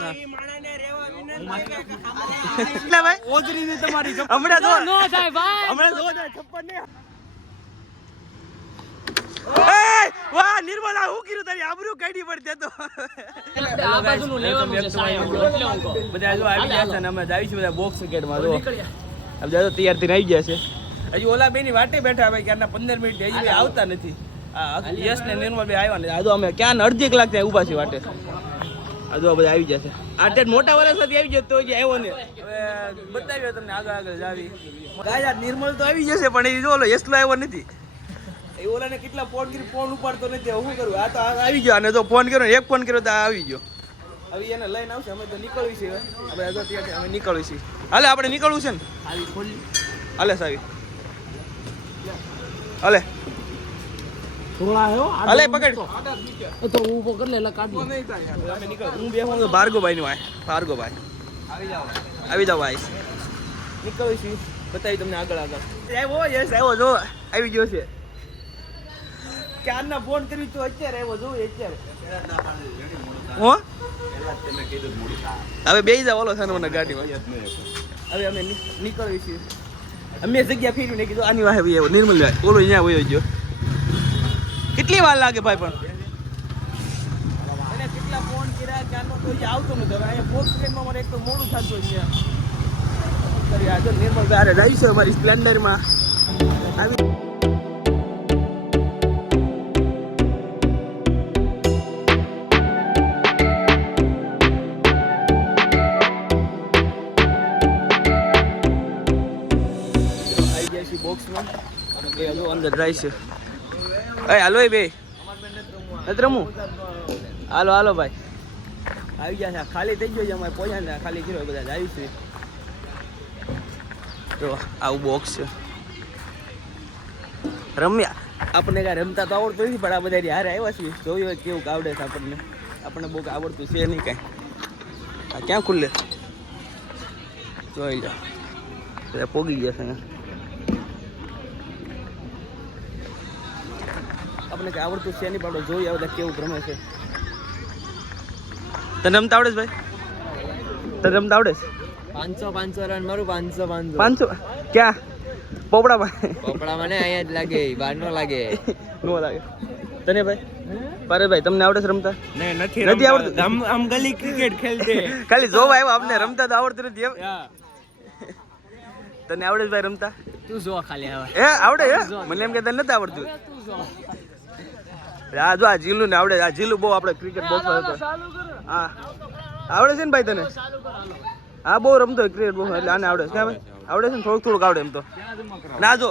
એટલે ભાઈ ઓદરી છે તમારી હમણાં જો નો થાય ભાઈ હમણાં જો છપ્પન ને વાહ નિર્મલા હું કીધું તારી આબરૂ કાઢી પડતે તો આ બાજુનું લેવાનું છે સાહેબ એટલે હું કહું બધા જો આવી ગયા છે ને અમે જાવી છે બધા બોક્સ ક્રિકેટમાં જો હવે જો તૈયાર થઈને આવી ગયા છે હજી ઓલા બેની વાટે બેઠા ભાઈ ક્યારના 15 મિનિટ હજી આવતા નથી યશ ને નિર્મલ ભાઈ આવ્યા ને આ જો અમે ક્યાં અડધી કલાક ત્યાં ઊભા છીએ વાટે આ જો બધા આવી જશે આ ટેટ મોટા વર્ષ સુધી આવી જતો જે આવ્યો ને હવે બતાવ્યો તમને આગળ જાવી ગાયા નિર્મલ તો આવી જશે પણ એ જો ઓલો યશલો આવ્યો નથી એ ઓલાને કેટલા ફોન ઉપાડતો નથી હું કરું આ તો આવી ગયો અને જો ફોન કર્યો એક ફોન કર્યો તો આવી ગયો હવે એને લઈને આવશે અમે તો નીકળવી છે હવે આ જો ત્યાંથી અમે નીકળવી છે હાલે આપણે નીકળવું છે ને આવી ખોલી હાલે સાવી હાલે થોડા આવ્યો હાલે પકડ તો હું પકડ લે કાઢી અમે નીકળ હું બેહું તો ભાર્ગવભાઈ નું ભાર્ગવભાઈ આવી જાવ ભાઈ નીકળવી છે બતાવી તમને આગળ આવ્યો યસ આવ્યો જો આવી ગયો છે ક્યારના ફોન કરી તો અત્યારે આવ્યો જો અત્યારે હો હવે બેસી જાવ ઓલો સાનો મને ગાડીમાં હવે અમે નીકળવી છીએ અમે જગ્યા ફેરવીને કીધું આની વાહે ભાઈ આવ્યો નિર્મલ ભાઈ ઓલો અહીંયા વયો ગયો કેટલી વાર લાગે ભાઈ પણ એને કેટલા ફોન કર્યા ક્યારનો તો આવતો નથી હવે અહીંયા ફોન ટ્રેનમાં મને એક તો મોડું થતું અહીંયા કરી આ તો નિર્મલ ભાઈ આરે જાય છે અમારી સ્પ્લેન્ડરમાં આવી બોક્સમાં અને હજુ અંદર જાય છે એ હાલો બે નથી રમું હાલો હાલો ભાઈ આવી ગયા છે ખાલી થઈ ગયો છે અમારે પહોંચ્યા ને ખાલી કર્યો બધા જ આવી છે જો આવું બોક્સ છે રમ્યા આપણને કાંઈ રમતા તો આવડતું નથી પણ આ બધા હારે આવ્યા છીએ જોયું કેવું આવડે છે આપણને બહુ આવડતું છે નહીં કાંઈ આ ક્યાં ખુલ્લે જોઈ લો બધા પોગી ગયા છે આપણે કઈ આવડતું છે નહીં પણ જોઈએ બધા કેવું રમે છે તને રમતા આવડે છે ભાઈ તને રમતા આવડે છે 500 રન મારું 500 ક્યાં પોપડામાં ને અહીંયા જ લાગે બહાર નો લાગે નો લાગે તને ભાઈ ભાઈ તમને આવડે છે રમતા નથી આવડતું આમ ગલી ક્રિકેટ ખેલતે ખાલી જોવા આવ્યો આપણે રમતા તો આવડતું નથી એમ તને આવડે છે ભાઈ રમતા તું જો ખાલી હવે આવડે મને એમ કે તને નથી આવડતું આ જો આ જીલું ને આવડે આ જીલું બહુ આપણે ક્રિકેટ બોક્સ હતો હા આવડે છે ને ભાઈ તને હા બહુ રમતો ક્રિકેટ બોક્સ એટલે આને આવડે છે ક્યાં ભાઈ આવડે છે ને થોડુંક આવડે એમ તો ના જો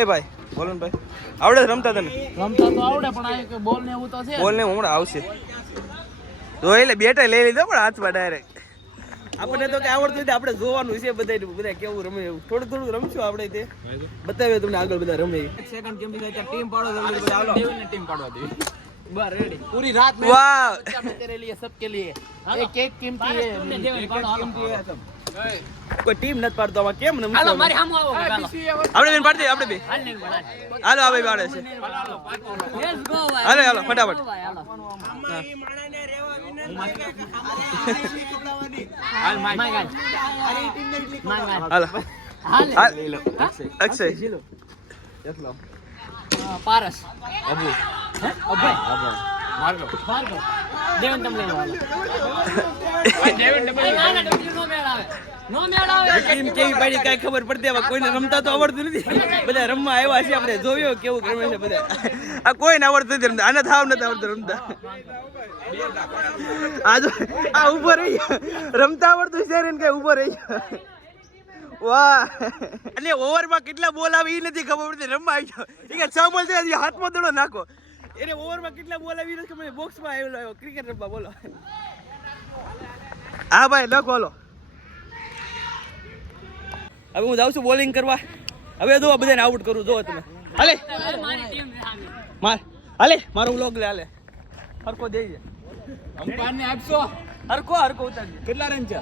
એ ભાઈ બોલો ને ભાઈ આવડે રમતા તને રમતા તો આવડે પણ આ બોલ ને એવું તો છે બોલ ને હમણાં આવશે જો એટલે બેટા લઈ લીધો પણ હાથમાં ડાયરેક્ટ આપણને તો કઈ આવડતું નથી આપણે જોવાનું છે બધા કેવું રમે એવું થોડું રમશું આપણે તે બતાવ્યો તમને આગળ બધા રમે સેકન્ડ ગેમ થી ટીમ પાડો ટીમ પાડવા દેવી બસ રેડી પૂરી રાત में वाह तेरे लिए सबके लिए एक एक कीमती है કોઈ ટીમ નથી પાડતો આમાં કેમ રમશું હાલો મારી સામે આવો આપણે બેન પાડી દે આપણે બે હાલો આવે પાડે છે લેટ્સ ગો ભાઈ હાલો ફટાફટ અમારી માણાને રેવા વિનંતી હાલ માય હાલ હાલ અક્ષય એકલો પારસ અબુ અભય માર્ગો દેવન તમ લઈને વાલો દેવન તમ ના ડબલ્યુ નો મેળ આવે ટીમ કેવી પડી કઈ ખબર પડતી હવે કોઈને રમતા તો આવડતું નથી બધા રમવા આવ્યા છે આપણે જોયો કેવું રમે છે બધા આ કોઈને આવડતું નથી રમતા આને થાવ નથી આવડતું રમતા આ ઉભો રહી રમતા આવડતું છે ને કઈ ઉભો રહી વાહ એટલે ઓવરમાં કેટલા બોલ આવે એ નથી ખબર પડતી રમવા આવી ગયો એ કે 6 બોલ છે હાથમાં દડો નાખો એને ઓવરમાં કેટલા બોલ આવી નથી ખબર બોક્સમાં આવ્યો ક્રિકેટ રમવા બોલો હા ભાઈ લખો લો હવે હું જાઉં છું બોલિંગ કરવા હવે જો બધાને આઉટ કરું જો તમે હાલે હાલે મારો વ્લોગ લે હાલે હરકો દેજે અમ્પાયર ને આપશો હરકો ઉતારજે કેટલા રન છે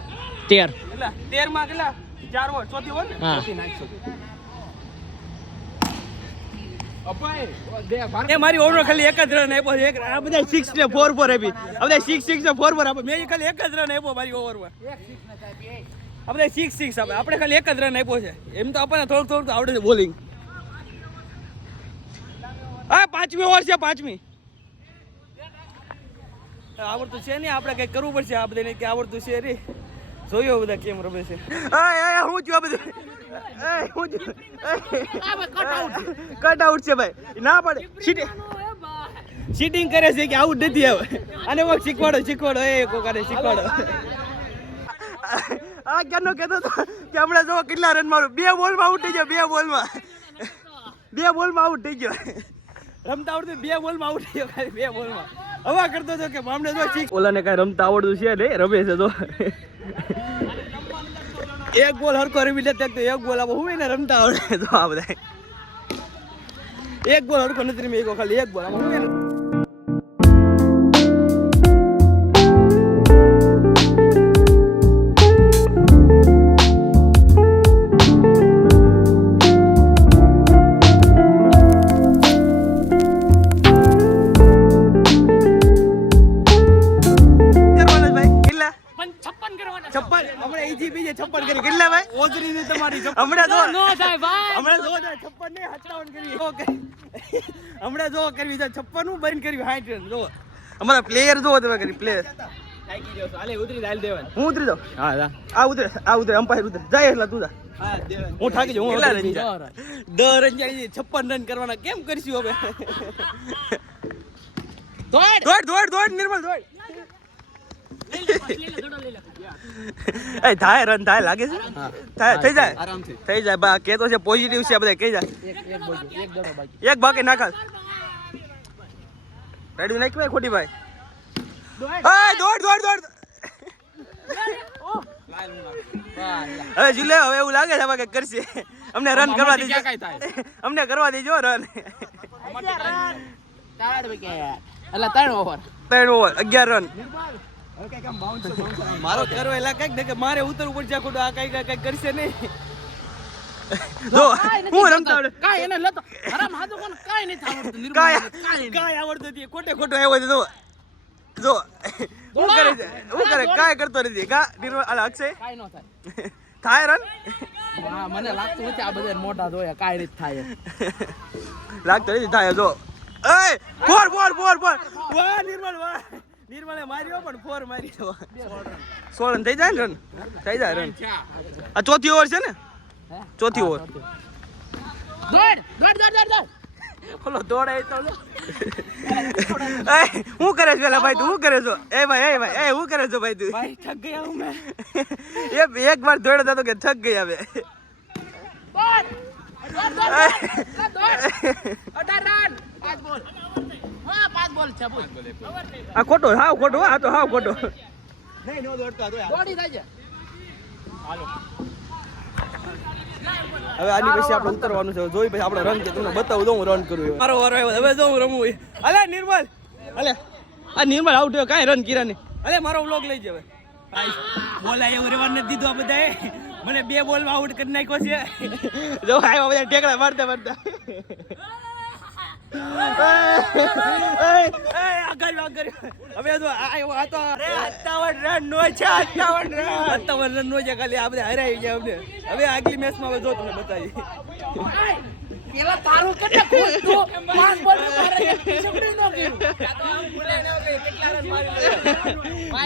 13 કેટલા 13 માં કેટલા 4 ઓવર ચોથી ઓવર ને ચોથી નાખશો એ મારી ઓવર ખાલી એક જ રન આપ્યો છે. આ બધા 6 ને 4 આપી. આ બધા 6 ને 4 આપ્યો. મેં ખાલી એક જ રન આપ્યો મારી ઓવરમાં. આ બધા 6 આપે. આપણે ખાલી એક જ રન આપ્યો છે. એમ તો આપણને થોડુંક આવડે છે બોલિંગ. હા, 5મી ઓવર છે, 5મી. આવડતું છે નહીં, આપણે કંઈક કરવું પડશે. આ બધાને કે આવડતું છે રે. જોયો બધા કેમ રમે છે. હું છું આ બધું કટ આઉટ છે ભાઈ. ના પડે, ચીટિંગ કરે છે કે આઉટ નથી આવે. અને કોક શીખવાડો એ કોક આને શીખવાડો. આ ક્યાંનો કહેતો હતો કે હમણાં જો કેટલા રન મારું. 2 બોલમાં આઉટ થઈ ગયો. 2 બોલમાં આઉટ થઈ ગયો. રમતા આવડતું 2 બોલમાં આઉટ થઈ ગયો. ખાલી 2 બોલમાં હવા કરતો હતો કે મામલે જો શીખ. ઓલાને કાંઈ રમતા આવડતું છે ને, રમે છે તો એક બોલ હરકો રમી લે તો એક બોલ આપો હું એને રમતા આવડે તો આ બધા એક બોલ હરકો નથી રમી. ખાલી એક બોલ આમાં હું એને હમણાં જો કરવી છે 56 બંધ કરવી 60 રન. જો અમારા પ્લેયર જો તમે કરી પ્લેયર હું ઉતરી જાઉં. આ ઉતરે અમ્પાયર ઉતરે જાય એટલે તું જા. હું થાકી જાઉં. હું 10 રન જાય 56 રન કરવાના કેમ કરશું હવે. દોડ નિર્મલ દોડ. થાય રન થાય લાગે છે. થઈ જાય આરામથી થઈ જાય. બા કે તો છે પોઝિટિવ છે બધા કહી જાય. એક બાકી નાખા. રેડી નાખ ભાઈ ખોટી ભાઈ. દોડ હવે જીલે. હવે એવું લાગે છે કે કરશે. અમને રન કરવા દેજો. અમને કરવા દેજો રન. 3 over 11 run. મારો કરો એલા કઈક ને કે મારે ઉતરવું પડશે. ખોટું આ કઈ કરશે નહીં. જો હું રમતા આવડે કાઈ એને લેતો હરામ હાથો કોણ કાઈ નહીં આવડતું. કાઈ આવડતું નથી. ખોટે ખોટો આવ્યો છે. જો હું કરે છે. હું કરે કાઈ કરતો નથી. કા નિર્મલ અલા અક્ષય કાઈ ન થાય રન. મને લાગતું નથી આ બધા મોટા જોયા કાઈ નથી થાય. લાગતો નથી થાય. જો એ બોલ વાહ નિર્મલ વાહ. નિર્મલે માર્યો પણ 4 મારી. 16 રન થઈ જાય ને. રન થઈ જાય રન. આ ચોથી ઓવર છે ને. ચોથી ઓવર. દોડ બોલો દોડે તો હું કરે છે પેલા ભાઈ તું શું કરે છો. એ ભાઈ હું કરે છો ભાઈ તું. ભાઈ થક ગયા હું મેં. એક વાર દોડતા તો કે થક ગયા હવે. આ ખોટો હાવ ખોટો. આ તો હાવ ખોટો. નહીં નો દોડતા દોડી જાય છે. હાલો હવે આની પછી આપણે ઉતરવાનું છે. જોઈ પછી આપણે રન કે તમને બતાવું તો હું રન કરું. મારો વારો આવ્યો હવે જો હું રમું. અલે નિર્મલ આ નિર્મલ આઉટ થયો. કાંઈ રન કર્યા નહીં. અલે મારો વ્લોગ લઈ જાવ. બોલ આવ્યો રેવા નથી દીધો આ બધાએ. મને 2 બોલમાં આઉટ કરી નાખ્યો છે. જો આવ્યો બધા ટેકડા મારતા હવે તો આ તો 57 રન નો છે. 57 રન નો છે ખાલી. આ બધા હરાઈ ગયા અમને. હવે આગલી મેચમાં જો તમને બતાવી. પેલા તારું કેટલા ખુશ તો 5 બોલ મારે છકડી નો ગયું.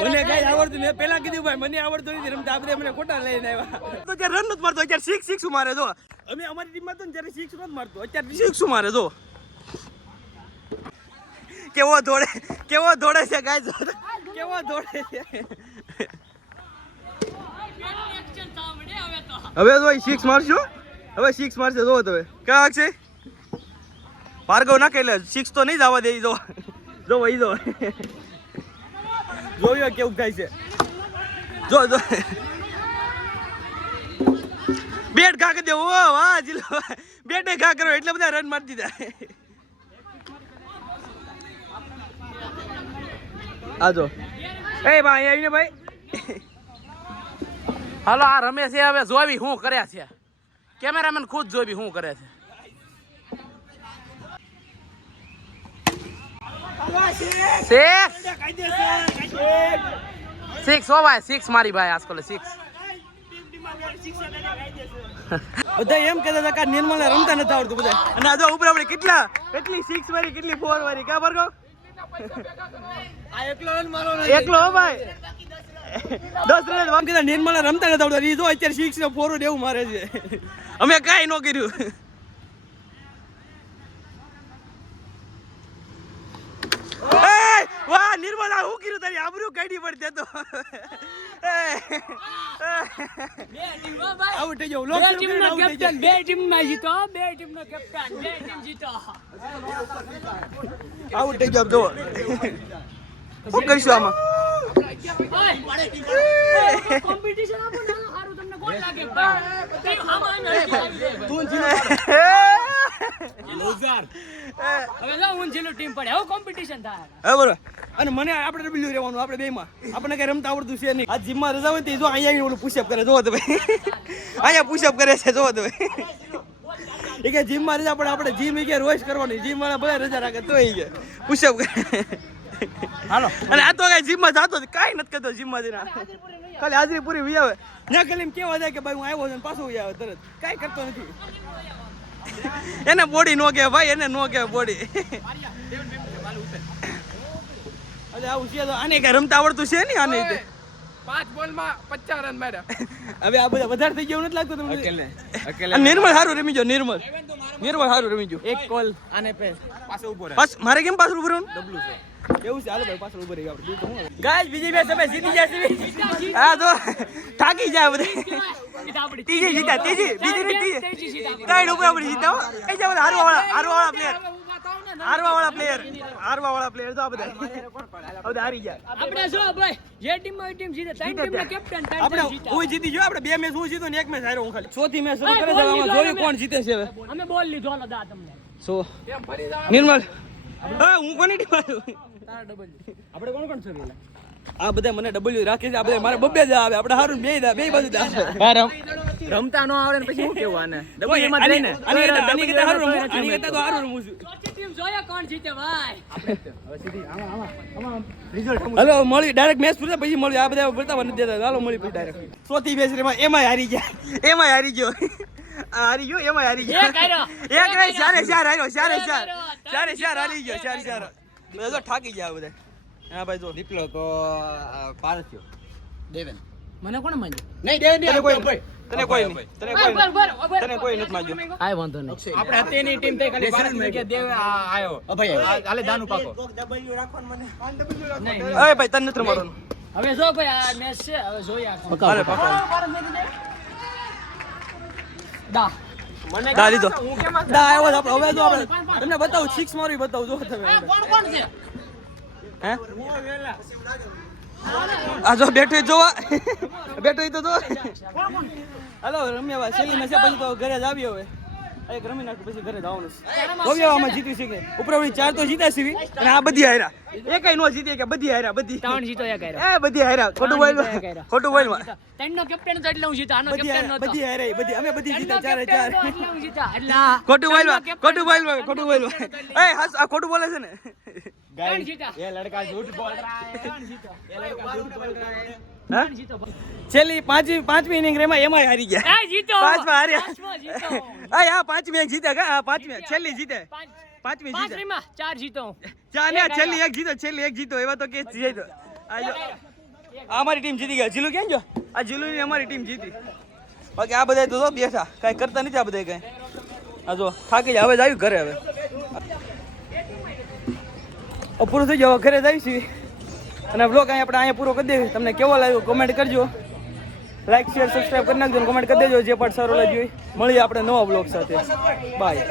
મને કઈ આવડતું મેં પેલા કીધું ભાઈ મને આવડતું નથી રમતા. આ બધા મને ખોટા લઈને આવ્યા. તો જે રન નથી મારતો અત્યારે 6 મારે. જો અમે અમારી ટીમમાં તો જ્યારે 6 નથી મારતો અત્યારે 6 મારે. જો કેવો દોડે છે ગાઈસ. કેવો દોડે છે. હવે જો 6 મારશું. હવે 6 મારશે. જો તમે ક્યાં છે ભાર્ગવ નાખે એટલે 6 તો નહીં જવા દે. જો જોયો કેવું થાય છે. જો બેટ ઘા કરી દે. ઓ વાહ જીલો બેટે ઘા કરો એટલે બધા રન મારી દીધા. આજો એ ભાઈ આવીને ભાઈ. હાલો આ રમે છે. હવે જોવી શું કર્યા છે. કેમેરામેન ખુદ જોવી શું કરે છે. સિક્સ હો ભાઈ, સિક્સ મારી ભાઈ આજકાલ સિક્સ. બધા એમ કહેતા હતા કે નિર્મલને રમતા નથી આવડતું બધા. અને આ જો ઉપર આપણે કેટલી 6 વાળી કેટલી 4 વાળી કા ભાર્ગવ? આ એકલો હો ભાઈ. 10 રન વામ કીધા નિર્મલને રમતા નથી આવડતું. ઈ જો અત્યારે 6 ને 4 એવું મારે છે. અમે કાઈ ન કર્યું. વાહ નિર્મલા હું કર્યું તારી આબરૂ કાઢી પડતી તો. આઉટ થઈ જાવ. બે ટીમનો કેપ્ટન, બે ટીમમાં જીતો, બે ટીમનો કેપ્ટન, બે ટીમ જીતો. આઉટ થઈ જાવ જો. શું કરીશું આમાં? કોમ્પિટિશન આપો ને સારું તમને કોણ લાગે ભાઈ? તું લૂઝર. હવે જો હું જીલો ટીમ પડે હવે કોમ્પિટિશન થાય. હા બરોબર. અને મને આપણે ડબલ્યુ રહેવાનું આપણે બેમાં. આપણને કઈ રમતા આવડતું છે નહીં. આ જીમમાં રજા હોય તો જો અહીંયા ઓલું પુશઅપ કરે જોવો તમે. અહીંયા પુશઅપ કરે છે જોવો તમે. એ કે જીમમાં રજા પડે આપણે જીમ કે રોજ કરવાની. જીમ વાળા ભલે રજા રાખે તોય કે પુશઅપ કરે. હાલો. અને આ તો કઈ જીમમાં જાતો કાઈ નથી કરતો જીમમાં જઈને. ખાલી હાજરી પૂરી વી આવે. ના ખાલી એમ કેવા જાય કે ભાઈ હું આવ્યો છું પાછો વી આવે તરત. કાઈ કરતો નથી. એને બોડી નો કે ભાઈ એને નો કે બોડી. અરે આવું છે તો આને કઈ રમતા આવડતું છે ને આને 5 બોલમાં 50 રન માર્યા. હવે આ બધા વધારે થઈ ગયું નથી લાગતું તમને? અકેલે નિર્મલ સારું રમી ગયો. નિર્મલ સારું રમી ગયો. એક કોલ આને પે પાછો ઉભો રહે. બસ મારે કેમ પાછું ઉભું રહેવું? ડબલું છે એવું છે. હાલો ભાઈ પાછળ ઉભો રહી આપણે બીજું હું ગાઈસ બીજી મેચ તમે જીતી જશે. હા તો થાકી જાય બધા. ત્રીજી જીતા બીજી ને ત્રીજી ત્રણ ઉપર આપણે જીતા હો. કઈ જાવ હારવા વાળા પ્લેયર તો આ બધા હવે હારી ગયા. આપણે જો ભાઈ જે ટીમમાં ટીમ જીતે ત્રણ ટીમના કેપ્ટન ત્રણ આપણે જીતા. હું જીતી ગયો. આપણે 2 મેચ હું જીતો ને 1 મેચ હાર્યો હું ખાલી. ચોથી મેચ શરૂ કરે છે આમાં જોયું કોણ જીતે છે હવે. અમે બોલ લીધો હાલો દા તમને. સો નિર્મલ હા હું કોની ટીમ આવ્યો? તારા ડબલ આપણે કોણ છે પેલા? આ બધા મને ડબલ્યુ રાખે છે. આ બધા મારે બબ્બે જ આવે. આપણે હારું બે બાજુ જ આવે. રમતા નો આવડે ને પછી શું કેવું આને? આની કરતા હારું રમું છું. ચોથી ટીમ જોઈએ કોણ જીતે ભાઈ. હલો મળી ડાયરેક્ટ મેચ પૂરા પછી મળી. આ બધા બતાવવા નથી દેતા. હાલો મળી પછી ડાયરેક્ટ ચોથી મેચ એમાં હારી ગયા. હારી ગયો એમાં હારી ગયો. એક નહીં ચારે હાર્યો. ચારે હારી ગયો. ચાર બધા તો થાકી ગયા બધા. હા ભાઈ જો દીપલો તો પારસ્યો દેવેન મને કોણ માન્યું? નહીં દેવેન તને કોઈ નથી માગ્યો. કાઈ વાંધો નહીં. આપણે હતેની ટીમ તે ખાલી ભારત મે કે દેવ આયો અભય હાલે દાનુ પાકો અરે ભાઈ તને નથી રમાડવાનું. હવે જો ભાઈ આ મેચ છે હવે જોઈએ આ કોણ. અરે પાકો દા દા લીધો. દા આવ્યો છે આપણે. હવે જો આપણે તમને બતાવું 6 મારી બતાવું જો તમે. કોણ છે? હે આ જો બેઠો જોવા બેઠો તો હાલો રમ્યા છેલ્લી મેચ પછી તો ઘરે જ આવ્યો. હવે એક રમી નાખ પછી ઘરે જવાનું છે. આમાં જીતી શકે ઉપર 4 તો જીતા સીવી અને આ બધી હાર્યા. એકેય નો જીતી કે બધી હાર્યા. બધી ત્રણ જીતો એક હાર્યો. એ બધી હાર્યા. ખોટું બોલ ત્રણનો કેપ્ટન તો એટલે હું જીતા. આનો કેપ્ટન નતો. બધી હાર્યા. બધી અમે બધી જીતા. ચારે એટલે હું જીતા. એટલે ખોટું બોલ એ હસ આ ખોટું બોલે છે ને. ત્રણ જીતા. ये लड़का झूठ बोल रहा है ત્રણ જીતો. ये लड़का झूठ बोल रहा है હા? ત્રણ જીતો. છેલ્લી પાંચમી ઇનિંગ રેમાં એમાં હારી ગયા. એ જીતો. પાંચમાં હાર્યા. પાંચમો જીતો. આ પાંચમી એક જીત્યા કા? પાંચમી છેલ્લી જીતે. પાંચમી જીતે. પાંચમીમાં ચાર જીતો. છેલ્લી એક જીતો એવા તો કેસ જીતો. આ જો આ અમારી ટીમ જીતી ગયા. જીલુ ક્યાં ગયો? આ જીલુની અમારી ટીમ જીતી. બાકી આ બધા તો બેઠા કાંઈ કરતા નથી. આ બધા કાંઈ આ જો થાકી જાય. હવે જ આવ્યું ઘરે. હવે પૂરું થઈ ગયો. ઘરે જઈશ અને બ્લોગ અહીંયા પૂરો કરી દેવી. તમને કેવો લાગ્યો કોમેન્ટ કરજો. લાઈક શેર સબસ્ક્રાઈબ કરી નાખજો. કોમેન્ટ કરી દેજો જે પણ સારું લાગ્યું હોય. મળીએ આપણે નવા બ્લોગ સાથે. બાય.